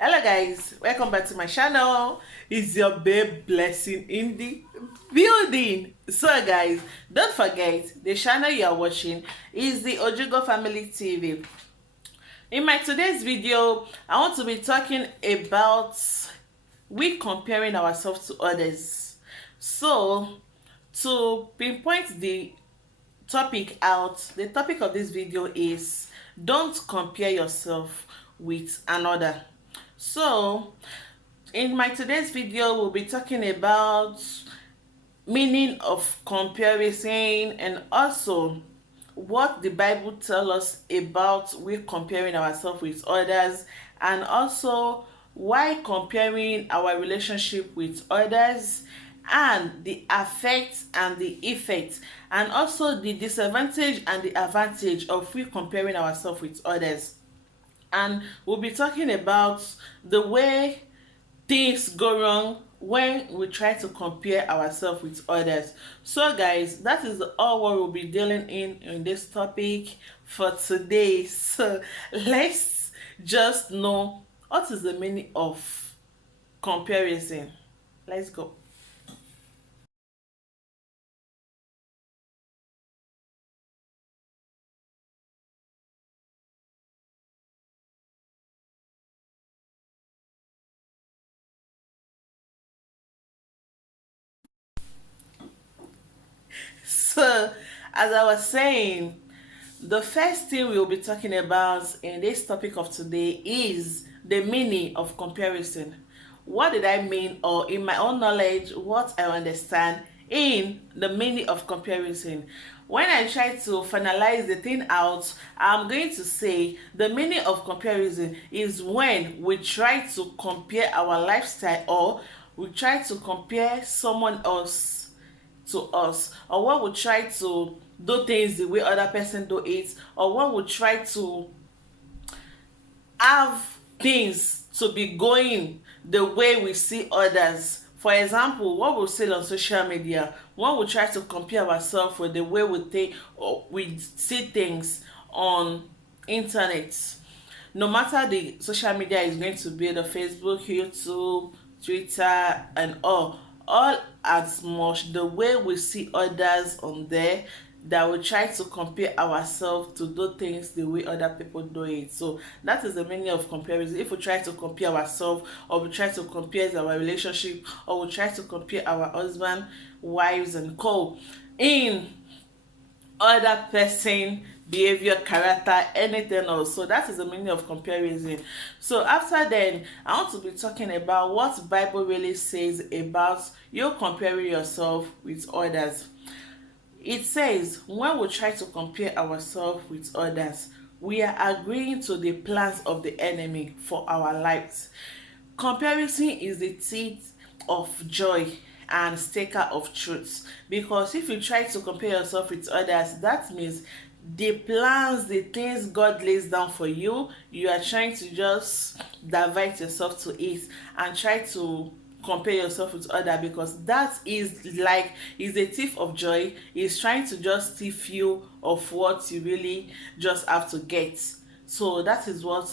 Hello guys, welcome back to my channel. It's your babe Blessing in the building. So guys, don't forget the channel you are watching is the Ojugo Family TV. In my today's video, I want to be talking about we comparing ourselves to others. So to pinpoint the the topic of this video is don't compare yourself with another. So in my today's video, we'll be talking about meaning of comparison and also what the Bible tells us about we comparing ourselves with others, and also why comparing our relationship with others and the effects and the effect, and also the disadvantage and the advantage of we comparing ourselves with others. And we'll be talking about the way things go wrong when we try to compare ourselves with others. So guys, that is all what we'll be dealing in this topic for today. So let's just know what is the meaning of comparison. Let's go. So as I was saying, the first thing we'll be talking about in this topic of today is the meaning of comparison. What did I mean, or in my own knowledge, what I understand in the meaning of comparison? When I try to finalize the thing out, I'm going to say the meaning of comparison is when we try to compare our lifestyle, or we try to compare someone else to us, or when we try to do things the way other person do it, or when we try to have things to be going the way we see others. For example, what we see on social media, when we try to compare ourselves with the way we think or we see things on internet, no matter the social media is going to be the Facebook, YouTube, Twitter, and all as much the way we see others on there, that we try to compare ourselves to do things the way other people do it. So that is the meaning of comparison. If we try to compare ourselves, or we try to compare our relationship, or we try to compare our husband, wives, and co in other person behavior, character, anything else. So that is the meaning of comparison. So after then, I want to be talking about what Bible really says about you comparing yourself with others. It says when we try to compare ourselves with others, we are agreeing to the plans of the enemy for our lives. Comparison is the thief of joy and staker of truth, because if you try to compare yourself with others, that means the plans, the things God lays down for you, you are trying to just divert yourself to it and try to compare yourself with other, because that is like is a thief of joy. Is trying to just thief you of what you really just have to get. So that is what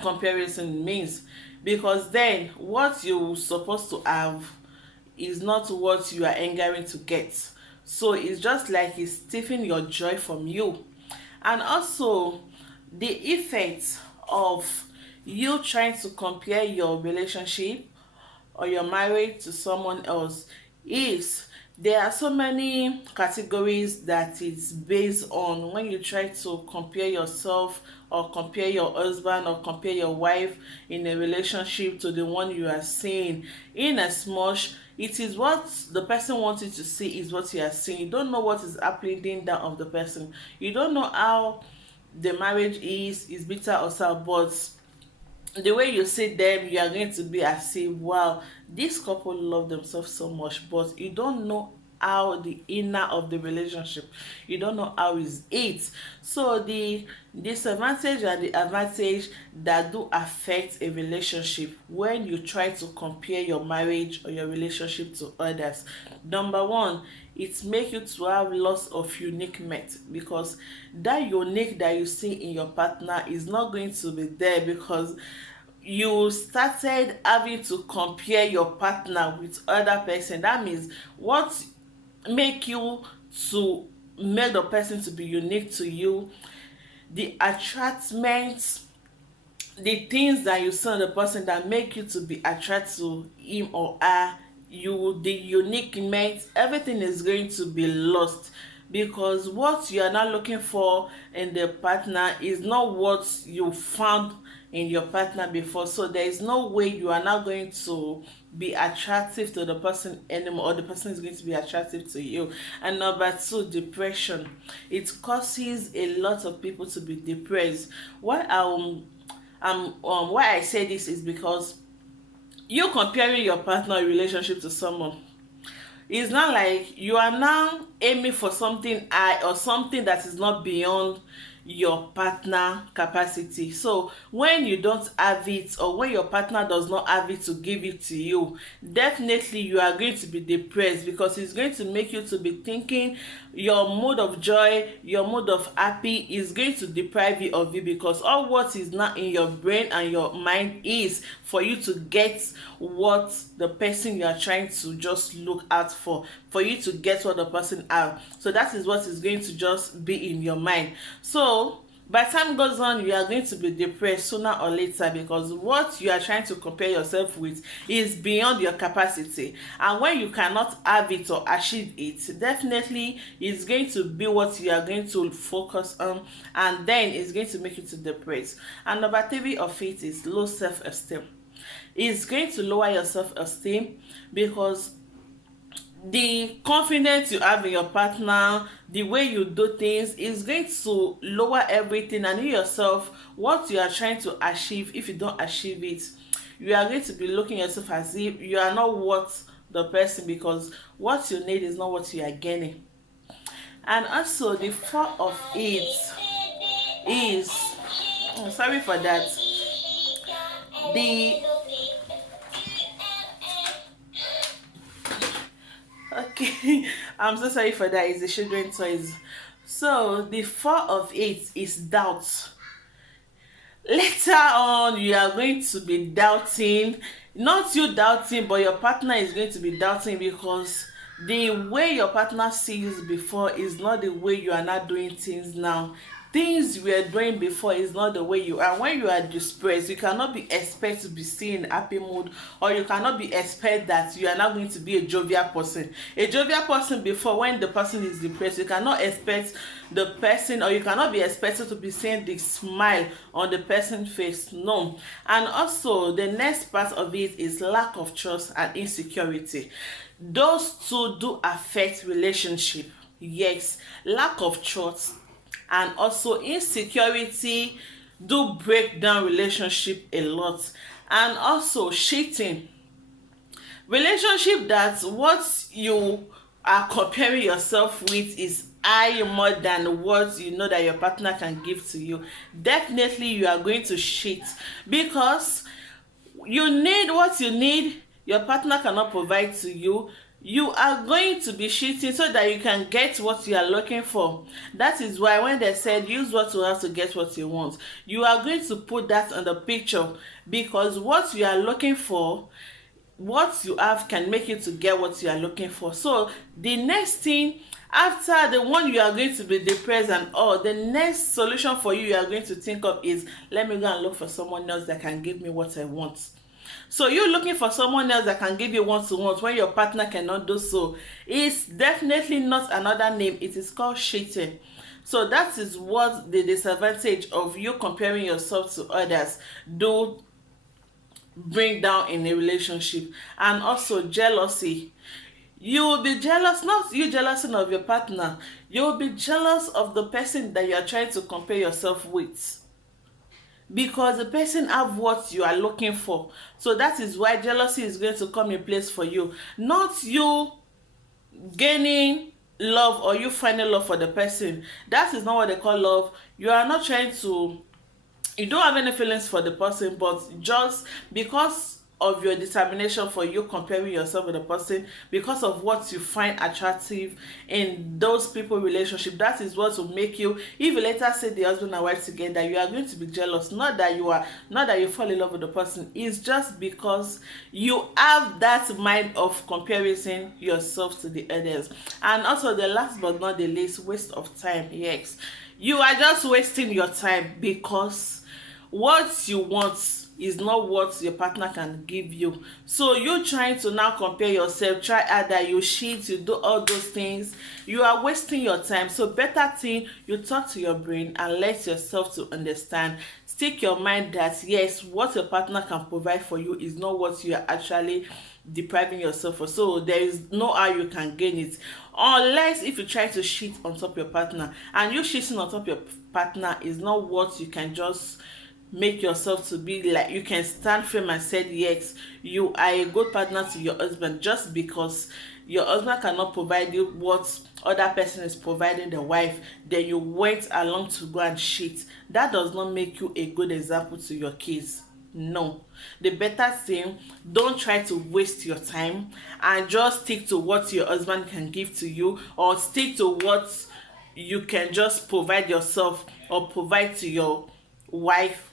comparison means, because then what you supposed to have is not what you are angering to get. So it's just like it's stealing your joy from you. And also the effect of you trying to compare your relationship or your marriage to someone else is there are so many categories that it's based on when you try to compare yourself, or compare your husband, or compare your wife in a relationship to the one you are seeing. In as much it is what the person wants you to see is what you are seeing. You don't know what is happening down of the person. You don't know how the marriage is bitter or sour, but the way you see them, you are going to be as if, wow, this couple love themselves so much, but you don't know how the inner of the relationship, you don't know how is it. So the disadvantage and the advantage that do affect a relationship when you try to compare your marriage or your relationship to others: number one, it make you to have loss of uniqueness, because that unique that you see in your partner is not going to be there, because you started having to compare your partner with other person, that means what make you to make the person to be unique to you, the attractment, the things that you see in the person that make you to be attracted to him or her, you, the uniqueness, everything is going to be lost, because what you are not looking for in the partner is not what you found in your partner before. So there is no way you are not going to be attractive to the person anymore, or the person is going to be attractive to you. And number two, depression. It causes a lot of people to be depressed. Why I say this is because you comparing your partner or relationship to someone, it's not like you are now aiming for something high or something that is not beyond your partner capacity. So when you don't have it, or when your partner does not have it to give it to you, definitely you are going to be depressed, because it's going to make you to be thinking your mood of joy, your mood of happy is going to deprive you of it, because all what is not in your brain and your mind is for you to get what the person you are trying to just look out for you to get what the person have. So that is what is going to just be in your mind. So by time goes on, you are going to be depressed sooner or later, because what you are trying to compare yourself with is beyond your capacity. And when you cannot have it or achieve it, definitely it's going to be what you are going to focus on, and then it's going to make you to depressed. And number three of it is low self-esteem. It's going to lower your self-esteem, because the confidence you have in your partner, the way you do things, is going to lower everything. And you yourself, what you are trying to achieve, if you don't achieve it, you are going to be looking at yourself as if you are not worth the person, because what you need is not what you are getting. And also the four of it is, sorry for that, the okay, I'm so sorry for that, it's the children toys. So the four of it is doubt. Later on you are going to be doubting, not you doubting, but your partner is going to be doubting, because the way your partner sees before is not the way you are not doing things now. Things you were doing before is not the way you are. When you are depressed, you cannot be expect to be seen in happy mood, or you cannot be expect that you are not going to be a jovial person. A jovial person before, when the person is depressed, you cannot expect the person, or you cannot be expected to be seeing the smile on the person's face. No. And also the next part of it is lack of trust and insecurity. Those two do affect relationship. Yes, lack of trust and also insecurity do break down relationship a lot. And also cheating, relationship that what you are comparing yourself with is high more than what you know that your partner can give to you, definitely you are going to cheat, because you need what you need, your partner cannot provide to you. You are going to be cheating so that you can get what you are looking for. That is why when they said use what you have to get what you want, you are going to put that on the picture, because what you are looking for, what you have can make you to get what you are looking for. So the next thing, after the one you are going to be depressed and all, the next solution for you are going to think of is, let me go and look for someone else that can give me what I want. So you looking for someone else that can give you what you want when your partner cannot do so, is definitely not another name, it is called cheating. So that is what the disadvantage of you comparing yourself to others do bring down in a relationship. And also jealousy. You will be jealous, not you jealousy of your partner, you will be jealous of the person that you are trying to compare yourself with, because the person have what you are looking for. So that is why jealousy is going to come in place for you, not you gaining love or you finding love for the person. That is not what they call love. You are not trying to, you don't have any feelings for the person, but just because of your determination for you comparing yourself with a person, because of what you find attractive in those people relationship. That is what will make you, if you later see the husband and wife together, you are going to be jealous. Not that you fall in love with the person, it's just because you have that mind of comparison yourself to the others. And also, the last but not the least, waste of time. Yes, you are just wasting your time, because what you want is not what your partner can give you. So you trying to now compare yourself, try harder, you cheat, you do all those things, you are wasting your time. So better thing, you talk to your brain and let yourself to understand, stick your mind that yes, what your partner can provide for you is not what you are actually depriving yourself for. So there is no how you can gain it, unless if you try to cheat on top your partner. And you cheating on top your partner is not what you can just make yourself to be like. You can stand firm and say yes, you are a good partner to your husband. Just because your husband cannot provide you what other person is providing the wife, then you went along to go and cheat. That does not make you a good example to your kids. No, the better thing, don't try to waste your time, and just stick to what your husband can give to you, or stick to what you can just provide yourself or provide to your wife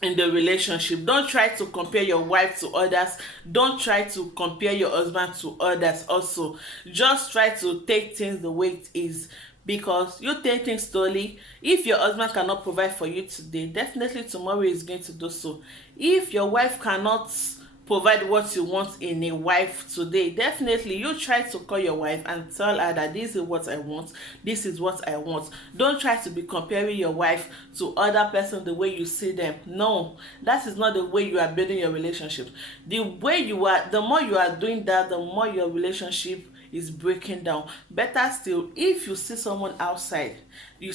in the relationship. Don't try to compare your wife to others. Don't try to compare your husband to others also. Just try to take things the way it is, because you take things slowly. If your husband cannot provide for you today, definitely tomorrow is going to do so. If your wife cannot provide what you want in a wife today, definitely you try to call your wife and tell her that this is what I want, this is what I want. Don't try to be comparing your wife to other person the way you see them. No, that is not the way you are building your relationship. The way you are, the more you are doing that, the more your relationship is breaking down. Better still, if you see someone outside, you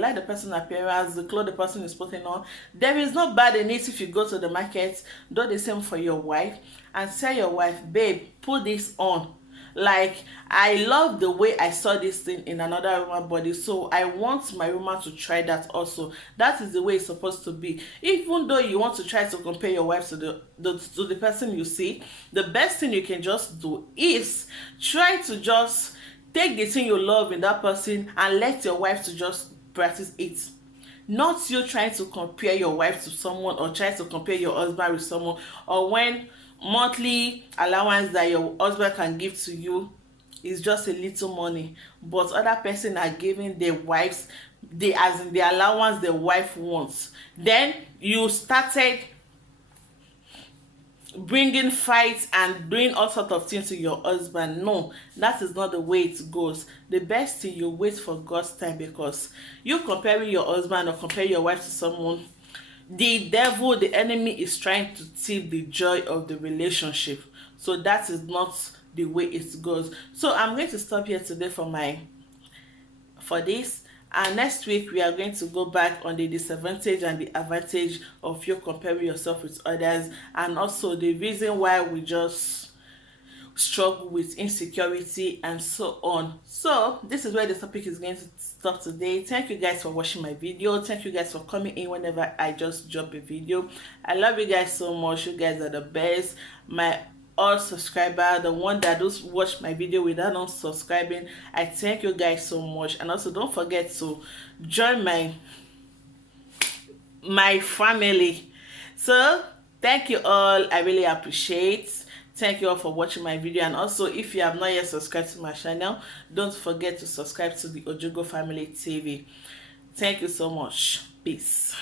like the person appearance, the clothes the person is putting on, there is no bad in it. If you go to the market, do the same for your wife and tell your wife, babe, put this on. Like, I love the way I saw this thing in another woman's body, so I want my woman to try that also. That is the way it's supposed to be. Even though you want to try to compare your wife to the person you see, the best thing you can just do is try to just take the thing you love in that person and let your wife to just practice it. Not you trying to compare your wife to someone, or try to compare your husband with someone, or when monthly allowance that your husband can give to you is just a little money, but other person are giving their wives the allowance the wife wants. Then you started bringing fights and doing all sorts of things to your husband. No, that is not the way it goes. The best thing, you wait for God's time, because you comparing your husband or comparing your wife to someone, the devil, the enemy, is trying to steal the joy of the relationship. So that is not the way it goes. So I'm going to stop here today for this, and next week we are going to go back on the disadvantage and the advantage of you comparing yourself with others, and also the reason why we just struggle with insecurity and so on. So this is where the topic is going to stop today. Thank you guys for watching my video. Thank you guys for coming in whenever I just drop a video. I love you guys so much. You guys are the best. My all subscriber, the one that does watch my video without not subscribing, I thank you guys so much. And also, don't forget to join my family. So thank you all. I really appreciate. Thank you all for watching my video. And also, if you have not yet subscribed to my channel, don't forget to subscribe to the Ojugo Family TV. Thank you so much. Peace.